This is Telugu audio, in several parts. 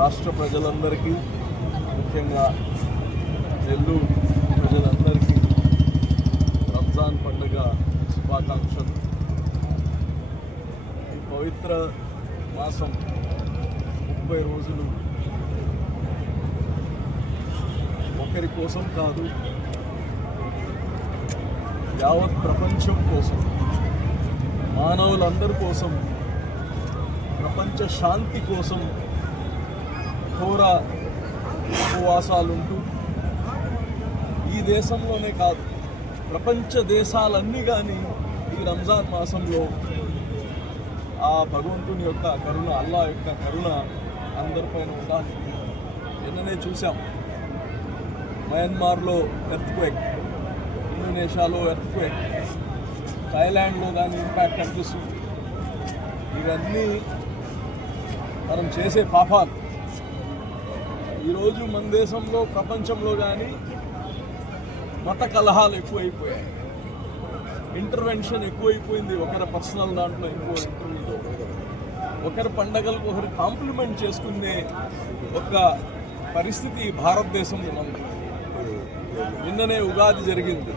రాష్ట్ర ప్రజలందరికీ, ముఖ్యంగా నెల్లూరు ప్రజలందరికీ రంజాన్ పండుగ శుభాకాంక్షలు. ఈ పవిత్ర మాసం 30 రోజులు ఒకరి కోసం కాదు, యావత్ ప్రపంచం కోసం, మానవులందరి కోసం, ప్రపంచ శాంతి కోసం ఘోర ఉపవాసాలుంటూ ఈ దేశంలోనే కాదు ప్రపంచ దేశాలన్నీ కానీ ఈ రంజాన్ మాసంలో ఆ భగవంతుని యొక్క కరుణ, అల్లా యొక్క కరుణ అందరిపైన ఉండాలి. నిన్ననే చూసాం, మయన్మార్లో ఎర్త్క్వేక్, ఇండోనేషియాలో ఎర్త్క్వేక్, థాయిలాండ్లో కానీ ఇంపాక్ట్ అనిపిస్తుంది. ఇవన్నీ మనం చేసే పాపాలు. ఈరోజు మన దేశంలో, ప్రపంచంలో కానీ మత కలహాలు ఎక్కువైపోయాయి, ఇంటర్వెన్షన్ ఎక్కువైపోయింది. ఒకరి పర్సనల్ దాంట్లో ఎక్కువ ఒకరి పండగలకు ఒకరు కాంప్లిమెంట్ చేసుకునే ఒక పరిస్థితి భారతదేశంలో ఉంది. నిన్ననే ఉగాది జరిగింది.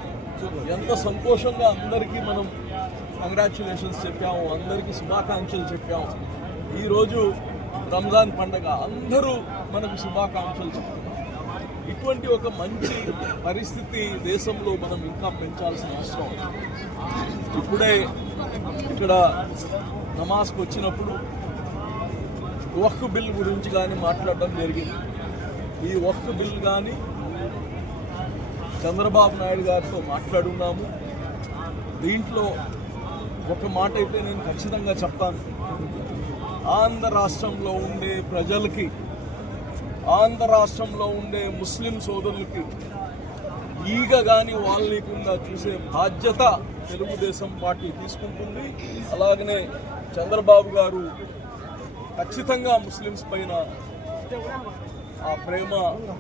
ఎంత సంతోషంగా అందరికీ మనం కంగ్రాచ్యులేషన్స్ చెప్పాము, అందరికీ శుభాకాంక్షలు చెప్పాము. ఈరోజు రంజాన్ పండగ, అందరూ మనకు శుభాకాంక్షలు చెప్తున్నారు. ఇటువంటి ఒక మంచి పరిస్థితి దేశంలో మనం ఇంకా పెంచాల్సిన అవసరం. ఇప్పుడే ఇక్కడ నమాజ్కి వచ్చినప్పుడు వక్ఫ్ బిల్ గురించి కానీ మాట్లాడడం జరిగింది. ఈ వక్ఫ్ బిల్ కానీ చంద్రబాబు నాయుడు గారితో మాట్లాడున్నాము. దీంట్లో ఒక మాట అయితే నేను ఖచ్చితంగా చెప్తాను. ఆంధ్ర రాష్ట్రంలో ఉండే ప్రజలకి, ఆంధ్ర రాష్ట్రంలో ఉండే ముస్లిం సోదరులకి ఈగ కానీ వాళ్ళకుండా చూసే బాధ్యత తెలుగుదేశం పార్టీ తీసుకుంటుంది. అలాగనే చంద్రబాబు గారు ఖచ్చితంగా ముస్లిమ్స్ పైన ఆ ప్రేమ,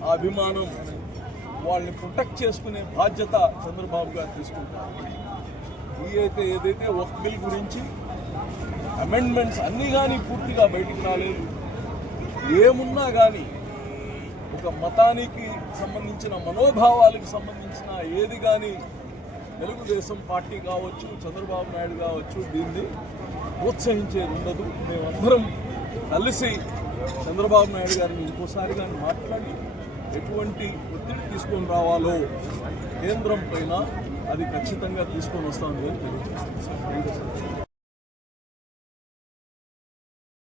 ఆ అభిమానం, వాళ్ళని ప్రొటెక్ట్ చేసుకునే బాధ్యత చంద్రబాబు గారు తీసుకుంటారు. ఏదైతే వక్ఫ్ బిల్ గురించి అమెండ్మెంట్స్ అన్నీ కానీ పూర్తిగా బయటికి రాలేదు. ఏమున్నా కానీ ఒక మతానికి సంబంధించిన, మనోభావాలకు సంబంధించిన ఏది కానీ తెలుగుదేశం పార్టీ కావచ్చు, చంద్రబాబు నాయుడు కావచ్చు, దీన్ని ప్రోత్సహించేది ఉండదు. మేమందరం కలిసి చంద్రబాబు నాయుడు గారిని ఇంకోసారి కానీ మాట్లాడి ఎటువంటి ఒత్తిడి తీసుకొని రావాలో కేంద్రం పైన అది ఖచ్చితంగా తీసుకొని వస్తామని తెలియజేస్తాను.